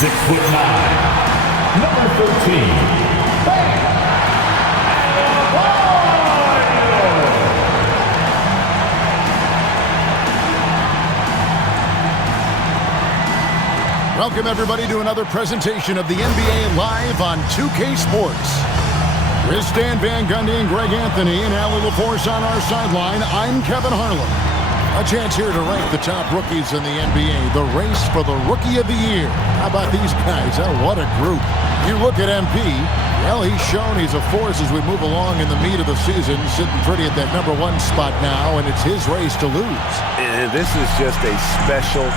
6'9", number 13. Welcome, everybody, to another presentation of the NBA Live on 2K Sports. With Stan Van Gundy and Greg Anthony and Allie LaForce on our sideline, I'm Kevin Harlan. A chance here to rank the top rookies in the NBA, the race for the Rookie of the Year. How about these guys? Oh, what a group. You look at MP, well, he's shown he's a force as we move along in the meat of the season, sitting pretty at that #1 spot now, and it's his race to lose. And this is just a special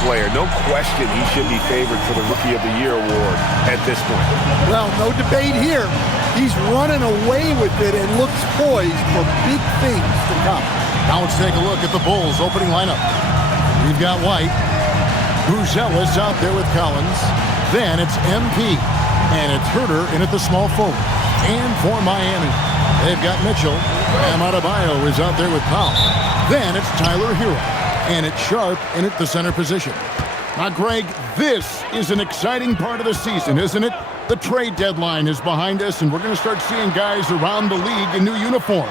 player. No question he should be favored for the Rookie of the Year award at this point. Well, no debate here. He's running away with it and looks poised for big things to come. Now let's take a look at the Bulls' opening lineup. We've got White, Buzelis out there with Collins. Then it's MP, and it's Herter in at the small forward. And for Miami, they've got Mitchell. Bam Adebayo is out there with Powell. Then it's Tyler Hero, and it's Sharp in at the center position. Now, Greg, this is an exciting part of the season, isn't it? The trade deadline is behind us, and we're going to start seeing guys around the league in new uniforms.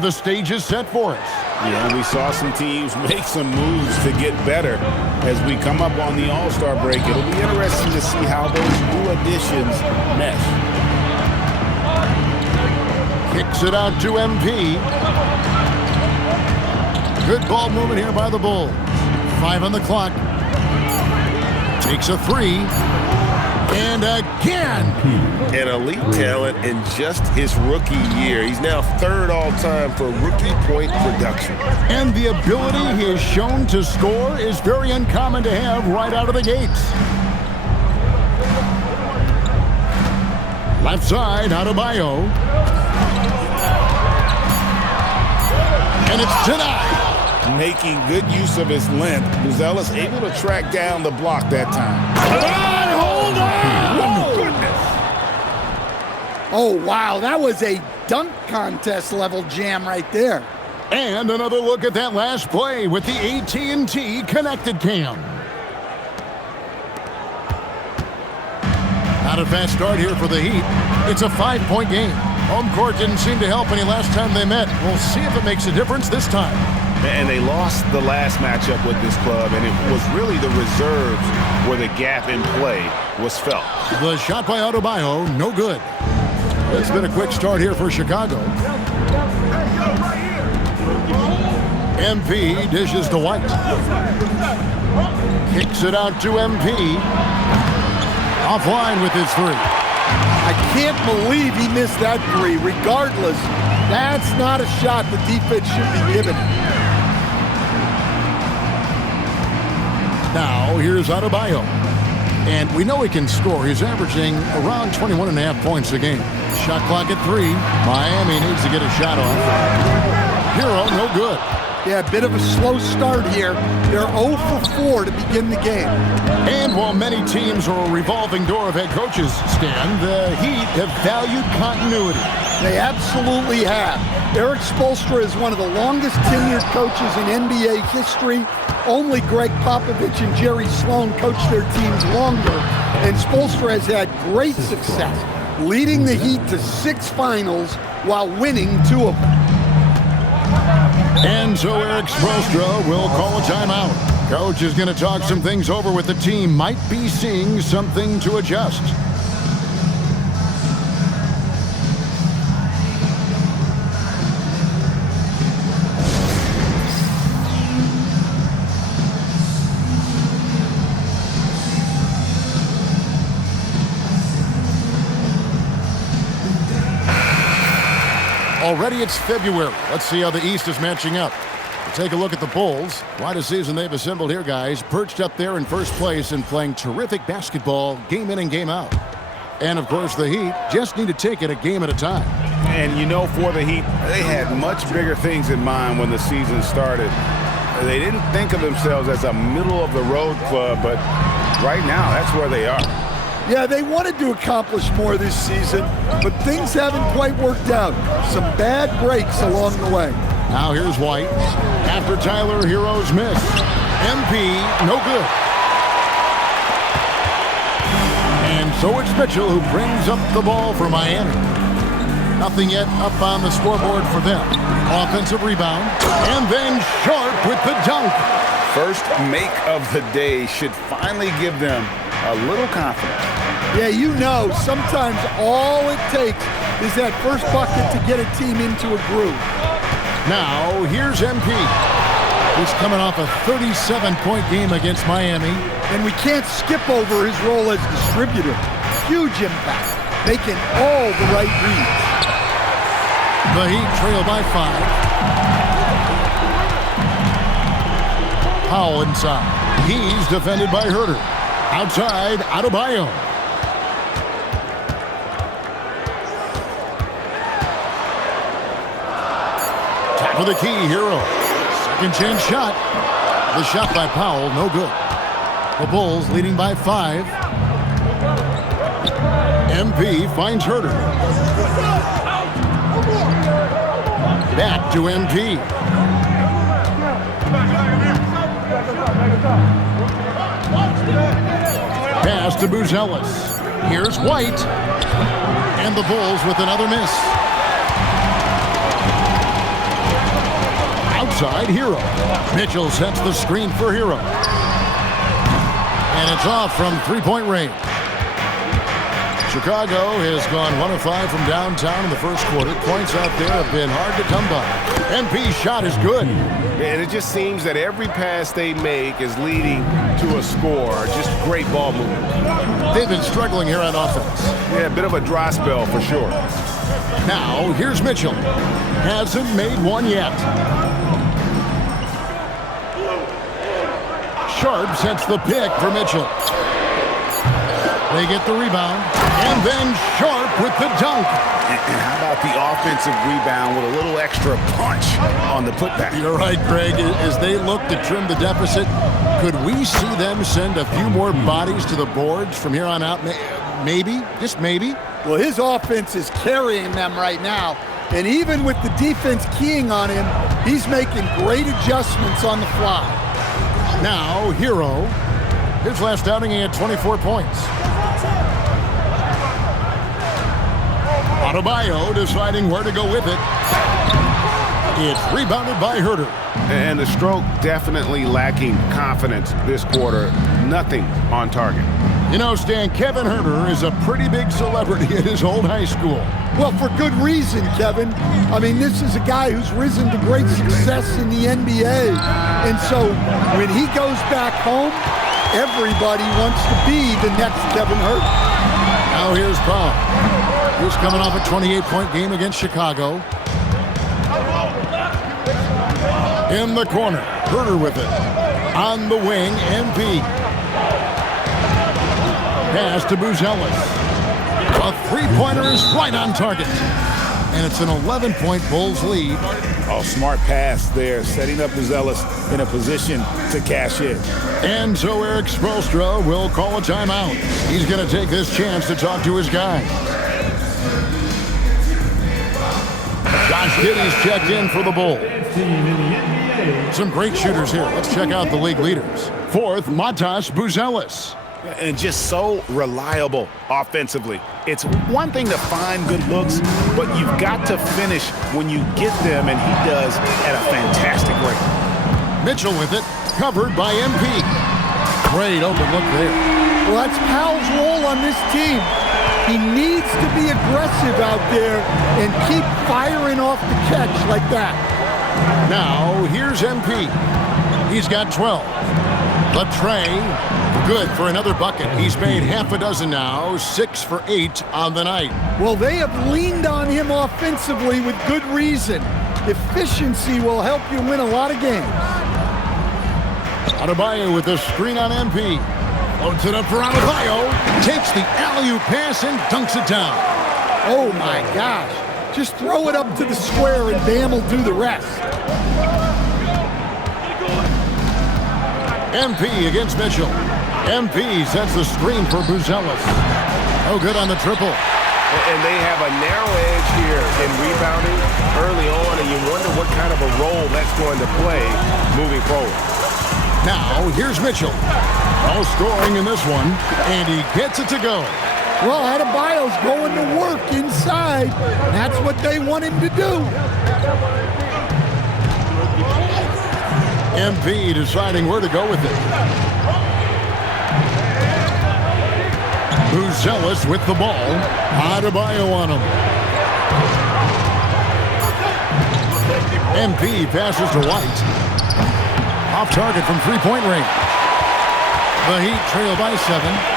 The stage is set for us. Yeah, we saw some teams make some moves to get better as we come up on the All-Star break. It'll be interesting to see how those new additions mesh. Kicks it out to MP. Good ball movement here by the Bulls. 5 on the clock. Takes a 3. And again. An elite talent in just his rookie year. He's now 3rd all-time for rookie point production. And the ability he has shown to score is very uncommon to have right out of the gates. Left side, Adebayo. And it's denied. Making good use of his length, Buzelis able to track down the block that time. Hold on! Goodness. Oh, wow, that was a dunk contest level jam right there. And another look at that last play with the AT&T connected cam. Not a fast start here for the Heat. It's a 5-point game. Home court didn't seem to help any last time they met. We'll see if it makes a difference this time. And they lost the last matchup with this club, and it was really the reserves where the gap in play was felt. The shot by Adebayo, no good. It's been a quick start here for Chicago. MP dishes to White. Kicks it out to MP. Offline with his 3. I can't believe he missed that 3. Regardless, that's not a shot the defense should be giving. Now, here's Adebayo. And we know he can score. He's averaging around 21.5 points a game. Shot clock at 3. Miami needs to get a shot off. Hero, no good. Yeah, a bit of a slow start here. They're 0 for 4 to begin the game. And while many teams are a revolving door of head coaches, Stan, the Heat have valued continuity. They absolutely have. Eric Spoelstra is one of the longest tenured coaches in NBA history. Only Greg Popovich and Jerry Sloan coached their teams longer, and Spoelstra has had great success, leading the Heat to 6 finals while winning 2 of them. And so Eric Spoelstra will call a timeout. Coach is going to talk some things over with the team. Might be seeing something to adjust. Already it's February. Let's see how the East is matching up. We'll take a look at the Bulls. Quite a season they've assembled here, guys. Perched up there in first place and playing terrific basketball game in and game out. And, of course, the Heat just need to take it a game at a time. And, you know, for the Heat, they had much bigger things in mind when the season started. They didn't think of themselves as a middle-of-the-road club, but right now that's where they are. Yeah, they wanted to accomplish more this season, but things haven't quite worked out. Some bad breaks along the way. Now here's White. After Tyler Hero's miss. MP, no good. So it's Mitchell who brings up the ball for Miami. Nothing yet up on the scoreboard for them. Offensive rebound, and then Sharp with the dunk. First make of the day should finally give them a little confidence. Yeah, you know, sometimes all it takes is that first bucket to get a team into a groove. Now, here's MP. He's coming off a 37-point game against Miami. And we can't skip over his role as distributor. Huge impact, making all the right reads. The Heat trail by 5. Powell inside. He's defended by Herter. Outside, Adebayo. Top of the key, Hero. Second chance shot. The shot by Powell, no good. The Bulls leading by 5. MP finds Herter. Back to MP. Pass to Buzelis. Here's White. And the Bulls with another miss. Outside, Hero. Mitchell sets the screen for Hero. And it's off from three-point range. Chicago has gone 1 of 5 from downtown in the first quarter. Points out there have been hard to come by. MP's shot is good. And it just seems that every pass they make is leading to a score. Just great ball movement. They've been struggling here on offense. Yeah, a bit of a dry spell for sure. Now, here's Mitchell. Hasn't made one yet. Sharp sets the pick for Mitchell. They get the rebound, and then Sharp with the dunk. And how about the offensive rebound with a little extra punch on the putback? You're right, Greg. As they look to trim the deficit, could we see them send a few more bodies to the boards from here on out? Maybe, just maybe. Well, his offense is carrying them right now. And even with the defense keying on him, he's making great adjustments on the fly. Now, Hero. His last outing, he had 24 points. Adebayo deciding where to go with it. It's rebounded by Herter. And the stroke definitely lacking confidence this quarter. Nothing on target. You know, Stan, Kevin Herter is a pretty big celebrity at his old high school. Well, for good reason, Kevin. I mean, this is a guy who's risen to great success in the NBA. And so when he goes back home, everybody wants to be the next Kevin Herter. Now here's Paul. He's coming off a 28-point game against Chicago. In the corner, Herter with it. On the wing, MP. Pass to Buzelis. A three-pointer is right on target. And it's an 11-point Bulls lead. Oh, smart pass there, setting up Buzelis in a position to cash in. And so Eric Spoelstra will call a timeout. He's going to take this chance to talk to his guys. Josh Giddey's checked in for the Bulls. Some great shooters here. Let's check out the league leaders. Fourth, Matas Buzelis. And just so reliable offensively. It's one thing to find good looks, but you've got to finish when you get them, and he does at a fantastic rate. Mitchell with it, covered by MP. Great open look there. Well, that's Powell's role on this team. He needs to be aggressive out there and keep firing off the catch like that. Now, here's MP. He's got 12. Latrey, good for another bucket. He's made half a dozen now, 6 for 8 on the night. Well, they have leaned on him offensively with good reason. Efficiency will help you win a lot of games. Adebayo with the screen on MP. Loads it up for Adebayo. Takes the alley-oop pass and dunks it down. Oh, my gosh. Just throw it up to the square and Bam will do the rest. MP against Mitchell. MP sets the screen for Buzelis. Oh, good on the triple. And they have a narrow edge here in rebounding early on, and you wonder what kind of a role that's going to play moving forward. Now, here's Mitchell. No scoring in this one, and he gets it to go. Well, Adebayo's going to work inside. That's what they want him to do. MP deciding where to go with it. Buzelis with the ball. Adebayo on him. MP passes to White. Off target from three-point range. The Heat trail by 7.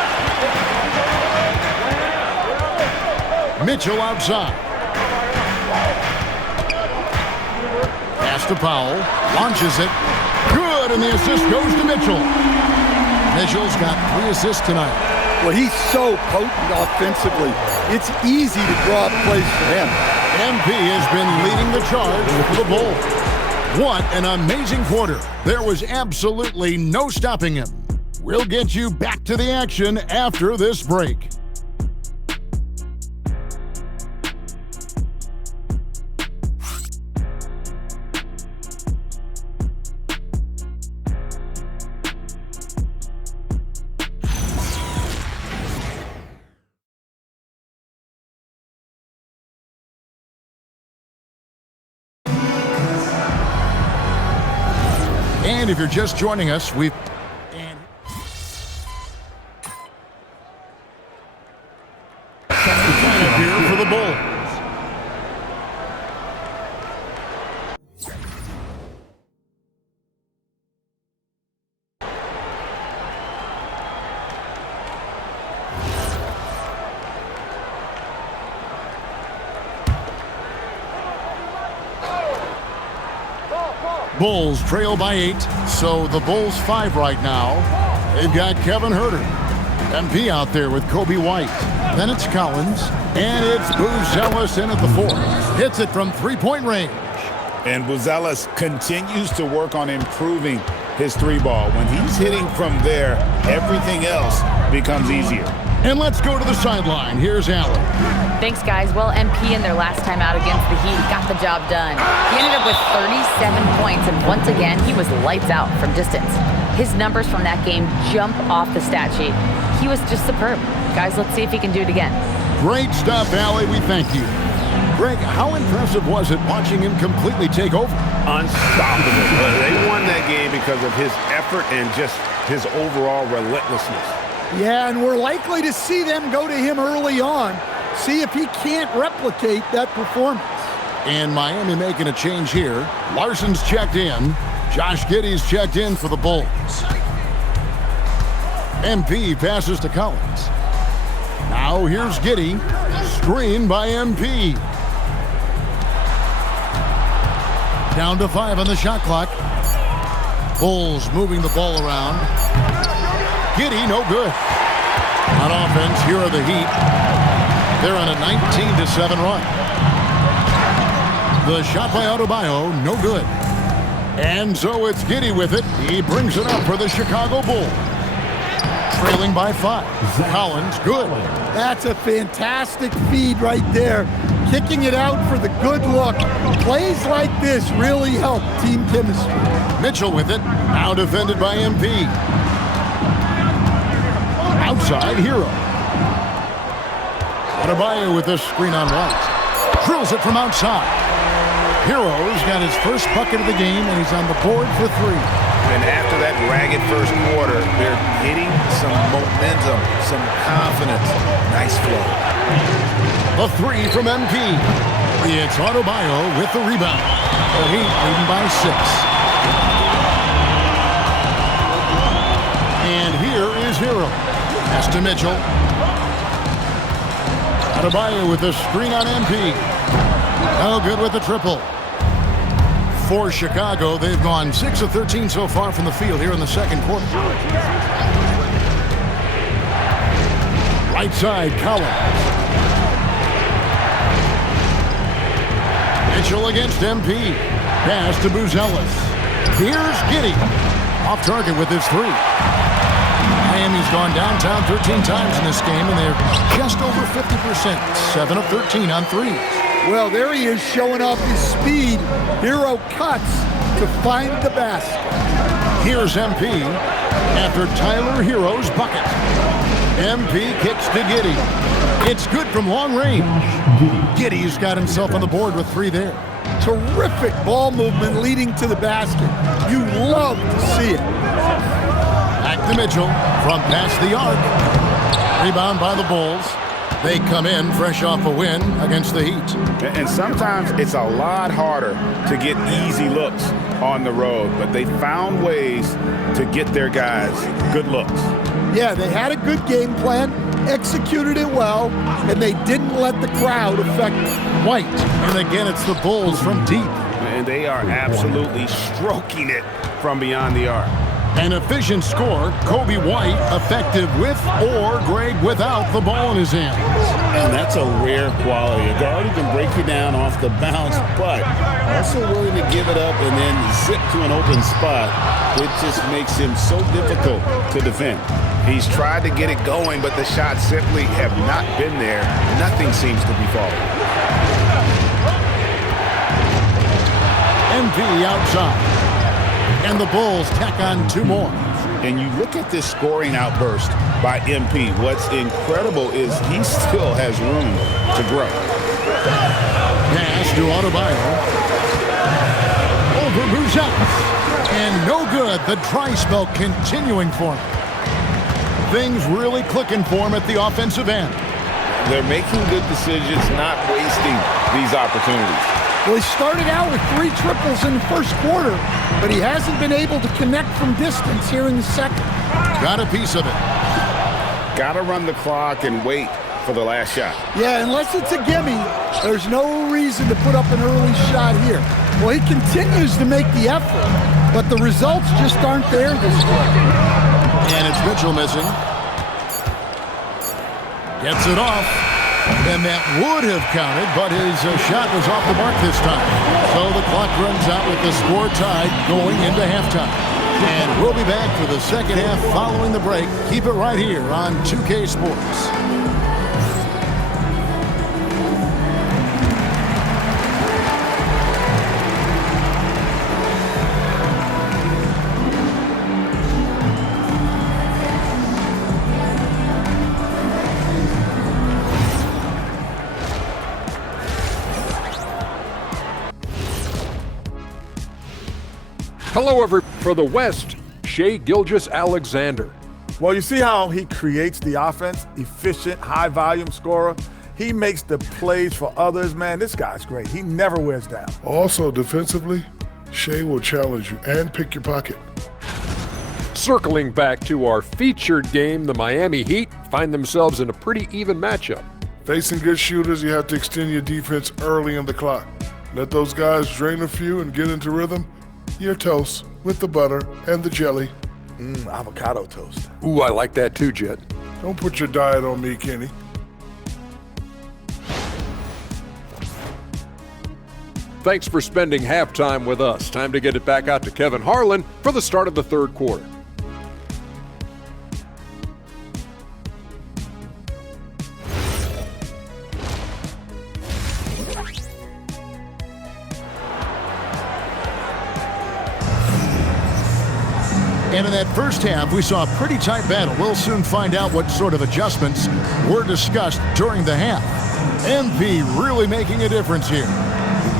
Mitchell outside. Pass to Powell. Launches it. Good, and the assist goes to Mitchell. Mitchell's got 3 assists tonight. Well, he's so potent offensively. It's easy to draw up plays for him. MP has been leading the charge for the Bulls. What an amazing quarter. There was absolutely no stopping him. We'll get you back to the action after this break. And if you're just joining us, we've... here for the Bulls. Bulls trail by 8, so the Bulls 5 right now. They've got Kevin Huerter. MP out there with Kobe White. Then it's Collins, and it's Buzelis in at the 4. Hits it from three-point range. And Buzelis continues to work on improving his 3-ball. When he's hitting from there, everything else becomes easier. And let's go to the sideline. Here's Allen. Thanks, guys. Well, MP in their last time out against the Heat got the job done. He ended up with 37 points, and once again, he was lights out from distance. His numbers from that game jump off the stat sheet. He was just superb. Guys, let's see if he can do it again. Great stuff, Allie. We thank you. Greg, how impressive was it watching him completely take over? Unstoppable. They won that game because of his effort and just his overall relentlessness. Yeah, and we're likely to see them go to him early on. See if he can't replicate that performance. And Miami making a change here. Larson's checked in. Josh Giddey's checked in for the Bulls. MP passes to Collins. Now here's Giddey. Screen by MP. Down to 5 on the shot clock. Bulls moving the ball around. Giddey, no good. On offense, here are the Heat. They're on a 19-7 run. The shot by Adebayo, no good. And so it's Giddey with it. He brings it up for the Chicago Bulls. Trailing by 5. Collins, good. That's a fantastic feed right there. Kicking it out for the good look. Plays like this really help team chemistry. Mitchell with it. Now defended by MP. Outside, Hero. Adebayo with this screen on right. Drills it from outside. Hero's got his first bucket of the game, and he's on the board for 3. And after that ragged first quarter, they're getting some momentum, some confidence. Nice flow. The 3 from MP. It's Adebayo with the rebound. The Heat leading by 6. And here is Hero. Pass to Mitchell. Adebayo with the screen on MP. Oh, good with the triple. For Chicago, they've gone 6 of 13 so far from the field here in the second quarter. Right side, Collins. Mitchell against MP. Pass to Buzelis. Here's Giddey. Off target with his 3. Miami's gone downtown 13 times in this game, and they're just over 50%. 7 of 13 on 3s. Well, there he is showing off his speed. Hero cuts to find the basket. Here's MP after Tyler Hero's bucket. MP kicks to Giddy. It's good from long range. Giddy's got himself on the board with 3 there. Terrific ball movement leading to the basket. You love to see it. Back to Mitchell from past the arc. Rebound by the Bulls. They come in fresh off a win against the Heat. And sometimes it's a lot harder to get easy looks on the road, but they found ways to get their guys good looks. Yeah, they had a good game plan, executed it well, and they didn't let the crowd affect White. And again, it's the Bulls from deep. And they are absolutely stroking it from beyond the arc. An efficient score, Kobe White, effective with or great without the ball in his hands. And that's a rare quality. A guard who can break you down off the bounce, but also willing to give it up and then zip to an open spot. It just makes him so difficult to defend. He's tried to get it going, but the shots simply have not been there. Nothing seems to be falling. MP outside. And the Bulls tack on 2 more. And you look at this scoring outburst by MP. What's incredible is he still has room to grow. Pass to Adebayo. Over Buzelis. And no good. The dry spell continuing for him. Things really clicking for him at the offensive end. They're making good decisions, not wasting these opportunities. Well, he started out with 3 triples in the first quarter, but he hasn't been able to connect from distance here in the second. Got a piece of it. Got to run the clock and wait for the last shot. Yeah, unless it's a gimme, there's no reason to put up an early shot here. Well, he continues to make the effort, but the results just aren't there this game. And it's Mitchell missing. Gets it off. And that would have counted, but his shot was off the mark this time. So the clock runs out with the score tied going into halftime. And we'll be back for the second half following the break. Keep it right here on 2K Sports. Hello, for the West, Shai Gilgeous-Alexander. Well, you see how he creates the offense? Efficient, high-volume scorer. He makes the plays for others, man. This guy's great. He never wears down. Also, defensively, Shai will challenge you and pick your pocket. Circling back to our featured game, the Miami Heat find themselves in a pretty even matchup. Facing good shooters, you have to extend your defense early in the clock. Let those guys drain a few and get into rhythm. Your toast with the butter and the jelly. Avocado toast. Ooh, I like that too, Jet. Don't put your diet on me, Kenny. Thanks for spending halftime with us. Time to get it back out to Kevin Harlan for the start of the third quarter. And in that first half, we saw a pretty tight battle. We'll soon find out what sort of adjustments were discussed during the half. MP really making a difference here.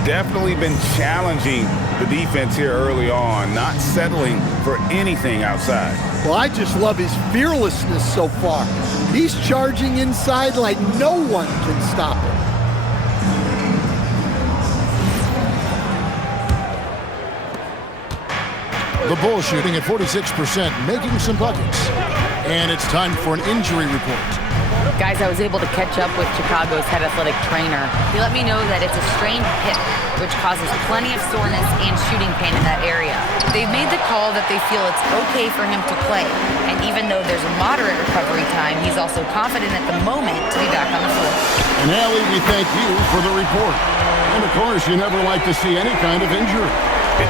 Definitely been challenging the defense here early on, not settling for anything outside. Well, I just love his fearlessness so far. He's charging inside like no one can stop him. The Bulls shooting at 46%, making some buckets. And it's time for an injury report. Guys, I was able to catch up with Chicago's head athletic trainer. He let me know that it's a strained hip, which causes plenty of soreness and shooting pain in that area. They've made the call that they feel it's okay for him to play. And even though there's a moderate recovery time, he's also confident at the moment to be back on the floor. And Allie, we thank you for the report. And of course, you never like to see any kind of injury.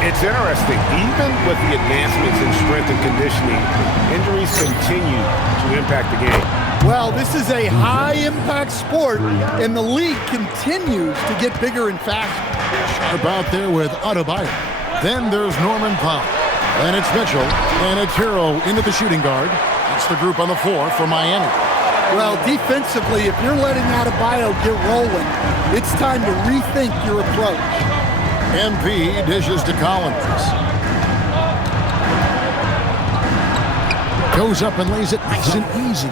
It's interesting. Even with the advancements in strength and conditioning, injuries continue to impact the game. Well, this is a high-impact sport, and the league continues to get bigger and faster. Sharp out there with Adebayo. Then there's Norman Powell. And it's Mitchell. And it's Hero into the shooting guard. That's the group on the floor for Miami. Well, defensively, if you're letting Adebayo get rolling, it's time to rethink your approach. MP dishes to Collins. Goes up and lays it nice and easy.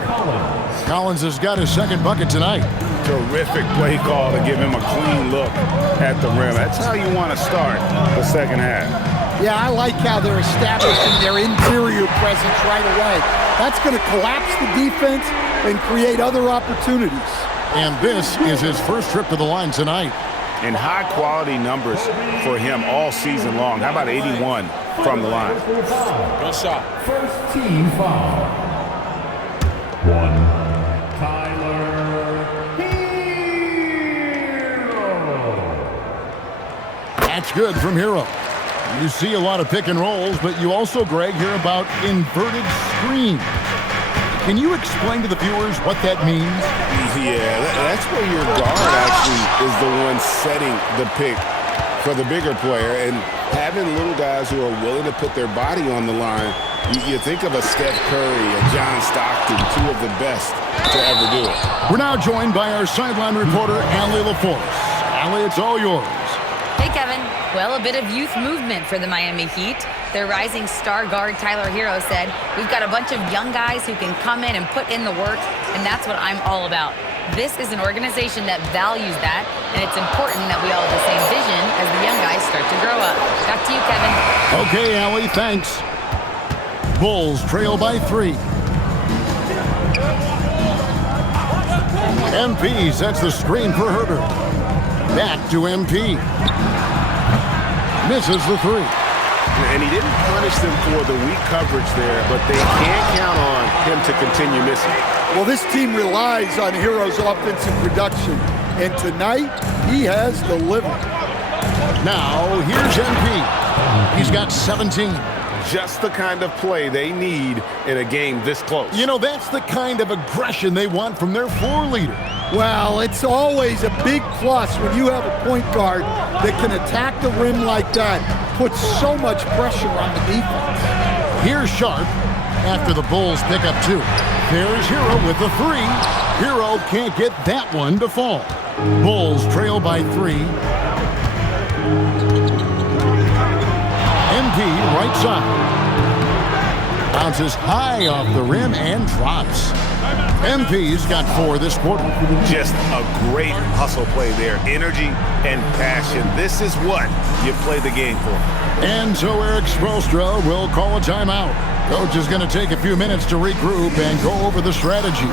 Collins has got his second bucket tonight. Terrific play call to give him a clean look at the rim. That's how you want to start the second half. Yeah, I like how they're establishing their interior presence right away. That's going to collapse the defense and create other opportunities. And this is his first trip to the line tonight. And high-quality numbers for him all season long. How about 81 from the line? Good shot. First team foul. One. Tyler Hero. That's good from Hero. You see a lot of pick and rolls, but you also, Greg, hear about inverted screens. Can you explain to the viewers what that means? Yeah, that's where your guard actually is the one setting the pick for the bigger player, and having little guys who are willing to put their body on the line. You think of a Steph Curry, a John Stockton, two of the best to ever do it. We're now joined by our sideline reporter, Allie LaForce. Allie, it's all yours. Hey, Kevin. Well, a bit of youth movement for the Miami Heat. Their rising star guard, Tyler Hero, said, "We've got a bunch of young guys who can come in and put in the work, and that's what I'm all about." This is an organization that values that, and it's important that we all have the same vision as the young guys start to grow up. Back to you, Kevin. Okay, Allie, thanks. Bulls trail by 3. MP sets the screen for Herter. Back to MP. Misses the 3. And he didn't punish them for the weak coverage there, but they can't count on him to continue missing. Well, this team relies on Hero's offensive production, and tonight he has delivered. Now, here's MP. He's got 17. Just the kind of play they need in a game this close. You know, that's the kind of aggression they want from their floor leader. Well, it's always a big plus when you have a point guard that can attack the rim like that, puts so much pressure on the defense. Here's Sharp after the Bulls pick up 2. There's Hero with the 3. Hero can't get that one to fall. Bulls trail by 3. MP right side. Bounces high off the rim and drops. MP's got 4 this quarter. Just a great hustle play there. Energy and passion. This is what you play the game for. And so Eric Spoelstra will call a timeout. Coach is going to take a few minutes to regroup and go over the strategy.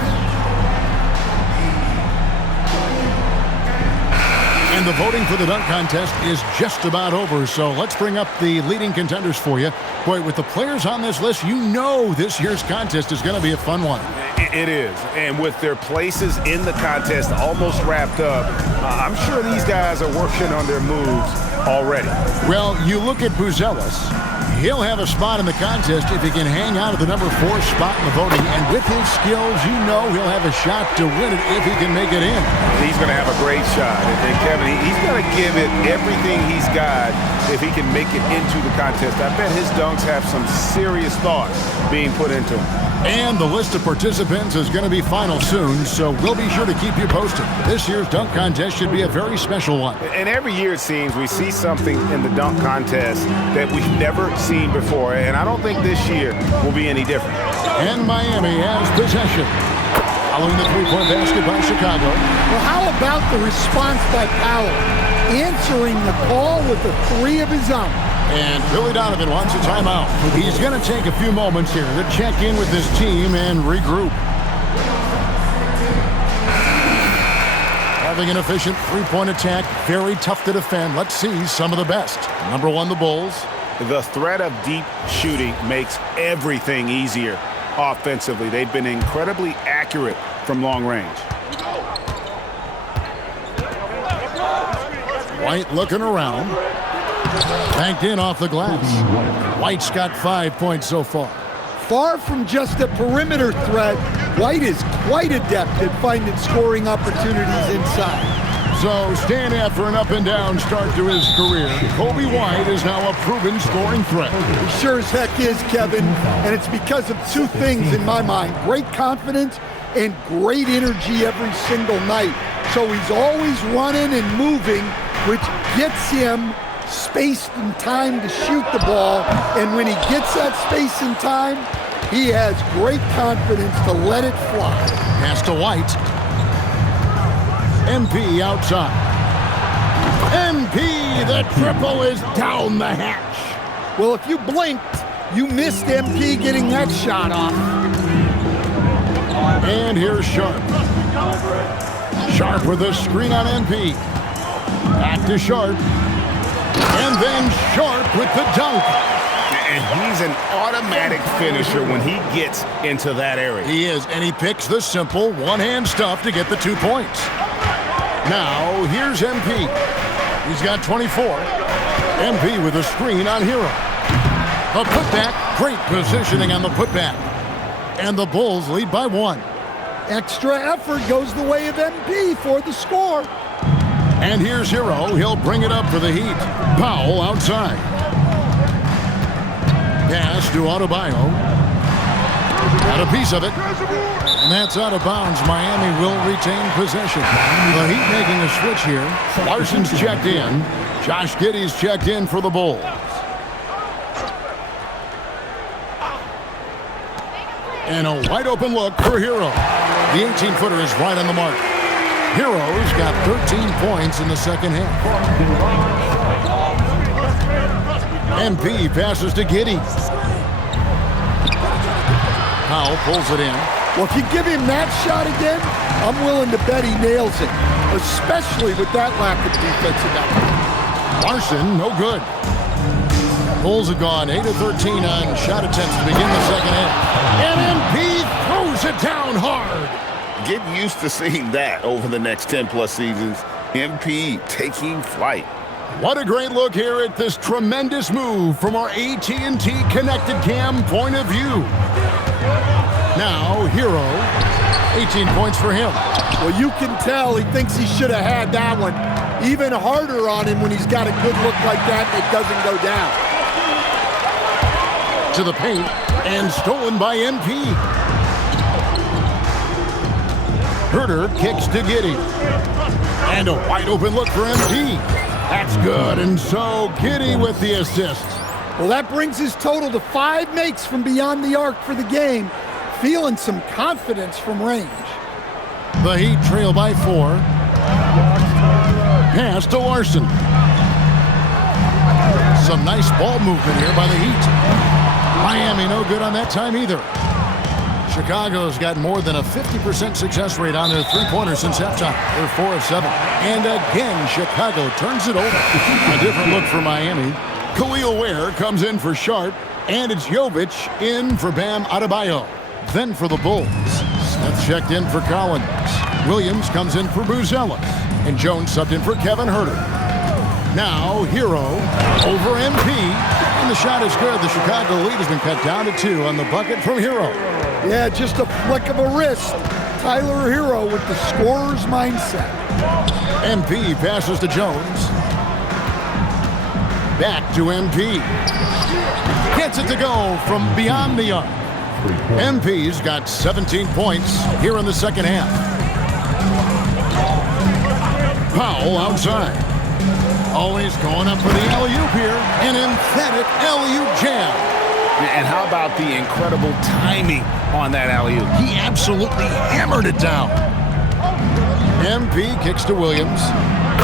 And the voting for the dunk contest is just about over, so let's bring up the leading contenders for you. Boy, with the players on this list, you know this year's contest is going to be a fun one. It is, and with their places in the contest almost wrapped up, I'm sure these guys are working on their moves already. Well, you look at Buzelis. He'll have a spot in the contest if he can hang out at the number 4 spot in the voting. And with his skills, you know he'll have a shot to win it if he can make it in. He's going to have a great shot. And Kevin, he's going to give it everything he's got if he can make it into the contest. I bet his dunks have some serious thought being put into them. And the list of participants is going to be final soon, so we'll be sure to keep you posted. This year's dunk contest should be a very special one. And every year it seems we see something in the dunk contest that we've never seen before, and I don't think this year will be any different. And Miami has possession. Following the 3-point basket by Chicago. Well, how about the response by Powell? Answering the call with a 3 of his own. And Billy Donovan wants a timeout. He's going to take a few moments here to check in with his team and regroup. Having an efficient 3-point attack, very tough to defend. Let's see some of the best. Number 1, the Bulls. The threat of deep shooting makes everything easier offensively. They've been incredibly accurate from long range. White looking around. Banked in off the glass. White's got 5 points so far. Far from just a perimeter threat, White is quite adept at finding scoring opportunities inside. So, stand after an up-and-down start to his career, Kobe White is now a proven scoring threat. He sure as heck is, Kevin, and it's because of 2 things in my mind. Great confidence and great energy every single night. So he's always running and moving, which gets him space and time to shoot the ball. And when he gets that space and time, he has great confidence to let it fly. Pass to White. MP outside. MP, the triple is down the hatch. Well, if you blinked, you missed MP getting that shot off. And here's Sharp. Sharp with a screen on MP. Back to Sharp. And then Sharp with the dunk. And he's an automatic finisher when he gets into that area. He is, and he picks the simple one-hand stuff to get the 2 points. Now, here's MP. He's got 24. MP with a screen on Hero. A putback, great positioning on the putback. And the Bulls lead by 1. Extra effort goes the way of MP for the score. And here's Hero. He'll bring it up for the Heat. Powell outside. Pass to Adebayo. Got a piece of it. And that's out of bounds. Miami will retain possession. The Heat making a switch here. Larson's checked in. Josh Giddey's checked in for the Bulls. And a wide open look for Hero. The 18-footer is right on the mark. Hero's got 13 points in the second half. MP passes to Giddey. Powell pulls it in. Well, if you give him that shot again, I'm willing to bet he nails it, especially with that lack of defensive effort. Larson, no good. Bulls have gone 8 of 13 on shot attempts to begin the second half. And MP throws it down hard. Get used to seeing that over the next 10-plus seasons. MP taking flight. What a great look here at this tremendous move from our AT&T Connected Cam point of view. Now, Hero, 18 points for him. Well, you can tell he thinks he should have had that one. Even harder on him when he's got a good look like that and it doesn't go down. To the paint, and stolen by MP. Herter kicks to Giddey. And a wide open look for MP. That's good, and so Giddey with the assist. Well, that brings his total to 5 makes from beyond the arc for the game. Feeling some confidence from range. The Heat trail by 4. Pass to Larson. Some nice ball movement here by the Heat. Miami no good on that time either. Chicago's got more than a 50% success rate on their three-pointers since halftime. They're 4 of 7. And again, Chicago turns it over. A different look for Miami. Khalil Ware comes in for Sharp, and it's Jovic in for Bam Adebayo. Then for the Bulls, Smith checked in for Collins. Williams comes in for Buzella, and Jones subbed in for Kevin Herter. Now, Hero over MP, and the shot is good. The Chicago lead has been cut down to 2 on the bucket from Hero. Yeah, just a flick of a wrist. Tyler Hero with the scorer's mindset. MP passes to Jones. Back to MP. Gets it to go from beyond the arc. MP's got 17 points here in the second half. Powell outside. Always going up for the alley-oop here. An emphatic alley-oop jam. And how about the incredible timing on that alley-oop? He absolutely hammered it down. MP kicks to Williams.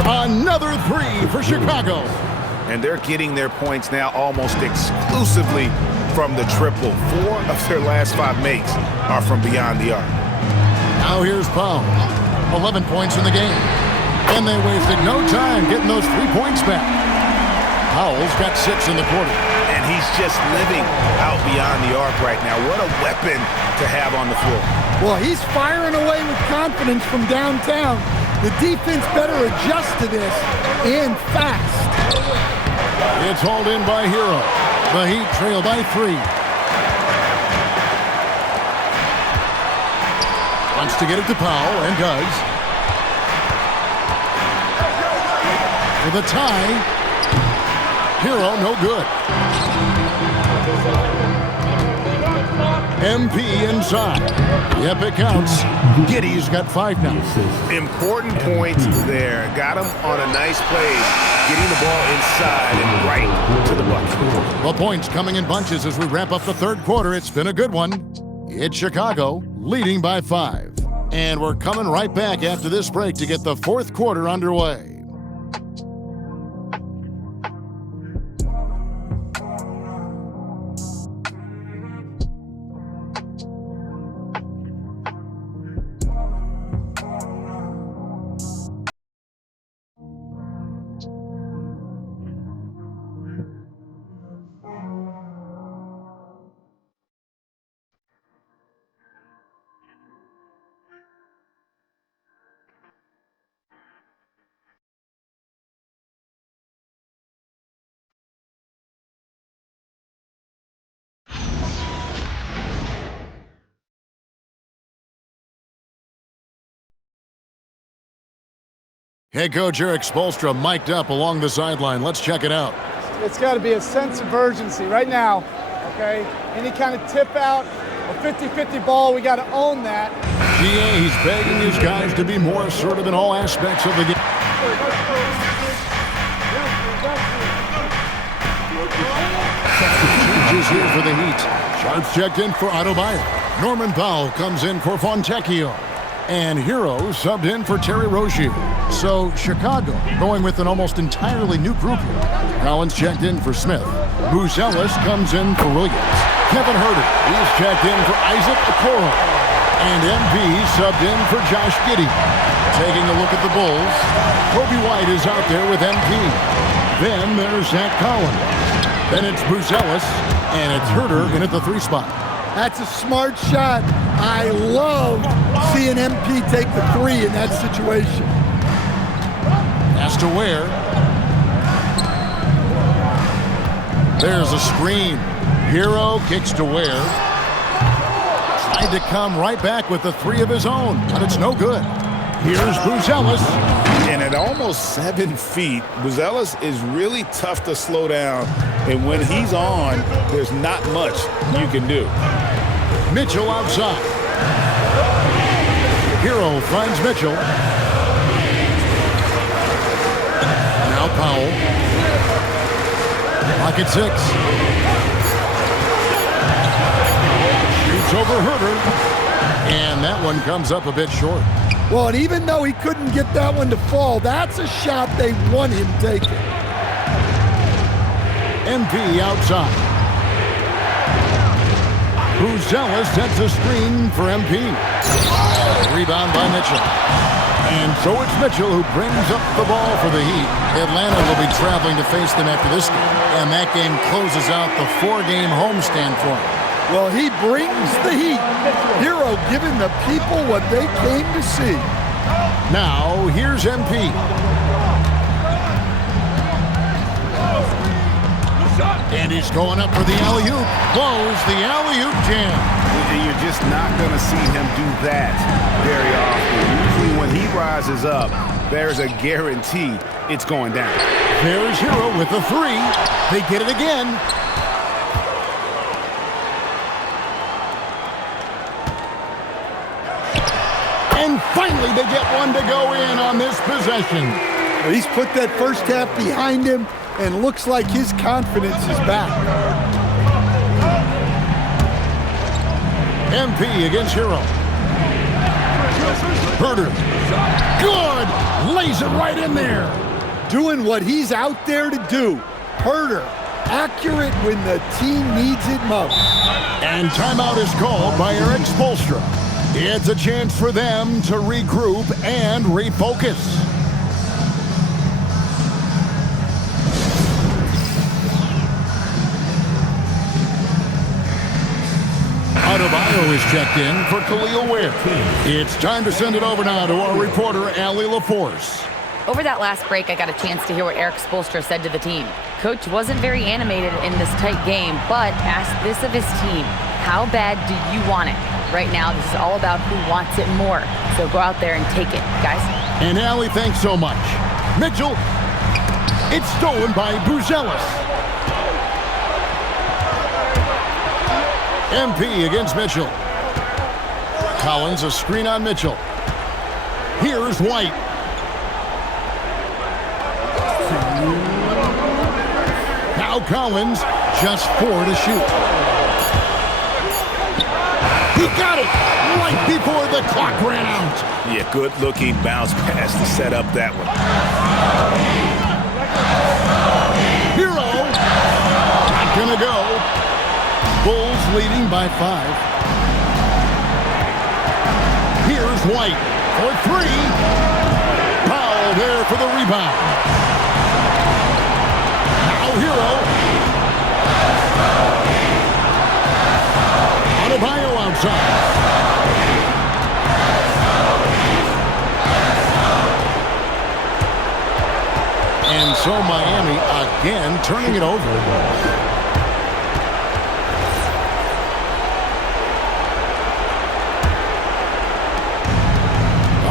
Another 3 for Chicago. And they're getting their points now almost exclusively from the triple. 4 of their last 5 makes are from beyond the arc. Now here's Powell. 11 points in the game. And they wasted no time getting those 3 points back. Powell's got 6 in the quarter. And he's just living out beyond the arc right now. What a weapon to have on the floor. Well, he's firing away with confidence from downtown. The defense better adjust to this, and fast. It's hauled in by Hero. The Heat trail by 3. Wants to get it to Powell, and does. For the tie, Hero no good. MP inside. Yep, it counts. Giddy's got 5 now. Important points there. Got him on a nice play, getting the ball inside and right to the bucket. The points coming in bunches as we wrap up the third quarter. It's been a good one. It's Chicago leading by 5. And we're coming right back after this break to get the fourth quarter underway. Head coach Eric Spoelstra mic'd up along the sideline. Let's check it out. It's got to be a sense of urgency right now, okay? Any kind of tip out, a 50-50 ball, we got to own that. GA, he's begging his guys to be more assertive in all aspects of the game. Changes here for the Heat. Sharps checked in for Adebayo. Norman Powell comes in for Fontecchio. And Hero subbed in for Terry Rozier. So Chicago going with an almost entirely new group here. Collins checked in for Smith. Buzelis comes in for Williams. Kevin Huerter, he's checked in for Isaac Okoro. And MP subbed in for Josh Giddey. Taking a look at the Bulls, Kobe White is out there with MP. Then there's Zach Collins. Then it's Buzelis, and it's Huerter in at the 3 spot. That's a smart shot. I love seeing MP take the 3 in that situation. Has to Ware. There's a screen. Hero kicks to Ware. Tried to come right back with the 3 of his own, but it's no good. Here's Buzelis. And at almost 7 feet, Buzelis is really tough to slow down. And when he's on, there's not much you can do. Mitchell outside. Hero finds Mitchell. Now Powell. Pocket 6. Shoots over Huerter. And that one comes up a bit short. Well, and even though he couldn't get that one to fall, that's a shot they want him taking. MP outside. Buzelis sets a screen for MP. Rebound by Mitchell. And so it's Mitchell who brings up the ball for the Heat. Atlanta will be traveling to face them after this game. And that game closes out the 4-game homestand for him. Well, he brings the heat. Hero giving the people what they came to see. Now, here's MP. And he's going up for the alley-oop. Blows the alley-oop jam. You're just not going to see him do that very often. Usually when he rises up, there's a guarantee it's going down. There's Hero with the 3. They get it again. And finally they get one to go in on this possession. He's put that first half behind him and looks like his confidence is back. MP against Hero. Huerter. Good! Lays it right in there. Doing what he's out there to do. Huerter. Accurate when the team needs it most. And timeout is called by Eric Spoelstra. It's a chance for them to regroup and refocus. Adebayo is checked in for Khalil Ware. It's time to send it over now to our reporter, Allie LaForce. Over that last break, I got a chance to hear what Eric Spoelstra said to the team. Coach wasn't very animated in this tight game, but asked this of his team: how bad do you want it? Right now, this is all about who wants it more. So go out there and take it, guys. And Allie, thanks so much. Mitchell, it's stolen by Buzelis. MP against Mitchell. Collins, a screen on Mitchell. Here's White. Now Collins, just 4 to shoot. He got it right before the clock ran out. Yeah, good-looking bounce pass to set up that one. Hero, not gonna go. Bulls leading by 5. Here's White for 3. Powell there for the rebound. Now Hero. Adebayo outside. And so Miami again turning it over.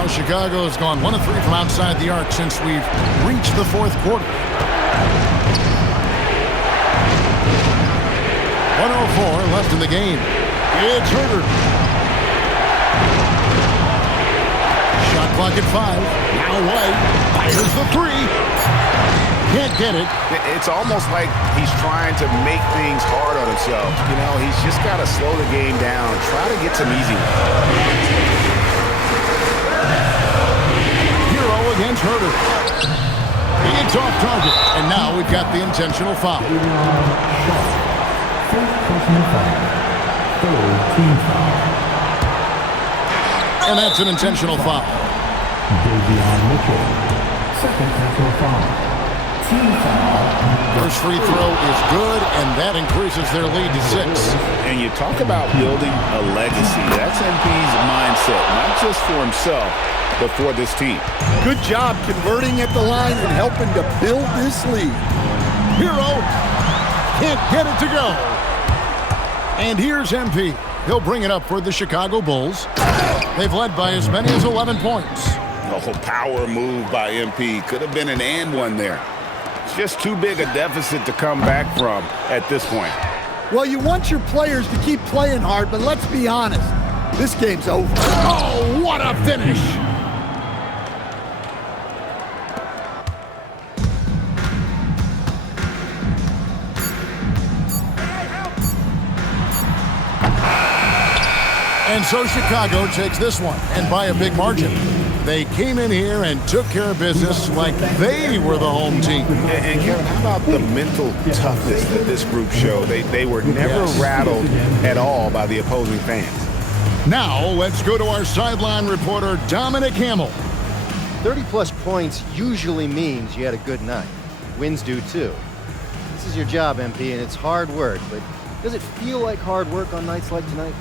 Chicago has gone 1 of 3 from outside the arc since we've reached the 4th quarter. 1:04 left in the game. It's Herter. Shot clock at 5. Now White fires the 3. Can't get it. It's almost like he's trying to make things hard on himself. You know, he's just got to slow the game down, try to get some easy ones. Against Herter. It's off target. And now we've got the intentional foul. And that's an intentional foul. Second personal foul. Team foul. First free throw is good, and that increases their lead to 6. And you talk about building a legacy. That's MP's mindset, not just for himself, but for this team. Good job converting at the line and helping to build this lead. Hero can't get it to go. And here's MP. He'll bring it up for the Chicago Bulls. They've led by as many as 11 points. Oh, power move by MP. Could have been an and one there. It's just too big a deficit to come back from at this point. Well, you want your players to keep playing hard, but let's be honest. This game's over. Oh, what a finish! And so Chicago takes this one, and by a big margin. They came in here and took care of business like they were the home team. And Kevin, how about the mental toughness that this group showed? They were never rattled at all by the opposing fans. Now, let's go to our sideline reporter, Dominic Hamill. 30-plus points usually means you had a good night. Wins do, too. This is your job, MP, and it's hard work, but does it feel like hard work on nights like tonight?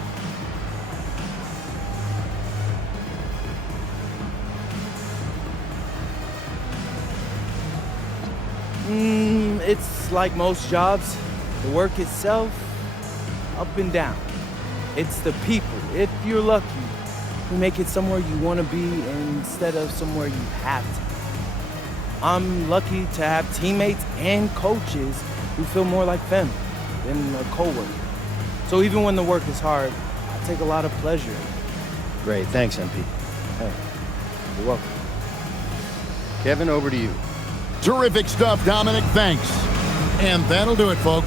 It's like most jobs. The work itself, up and down. It's the people. If you're lucky, you make it somewhere you want to be instead of somewhere you have to. I'm lucky to have teammates and coaches who feel more like family than a coworker. So even when the work is hard, I take a lot of pleasure in it. Great, thanks, MP. Hey, you're welcome. Kevin, over to you. Terrific stuff, Dominic. Thanks. And that'll do it, folks.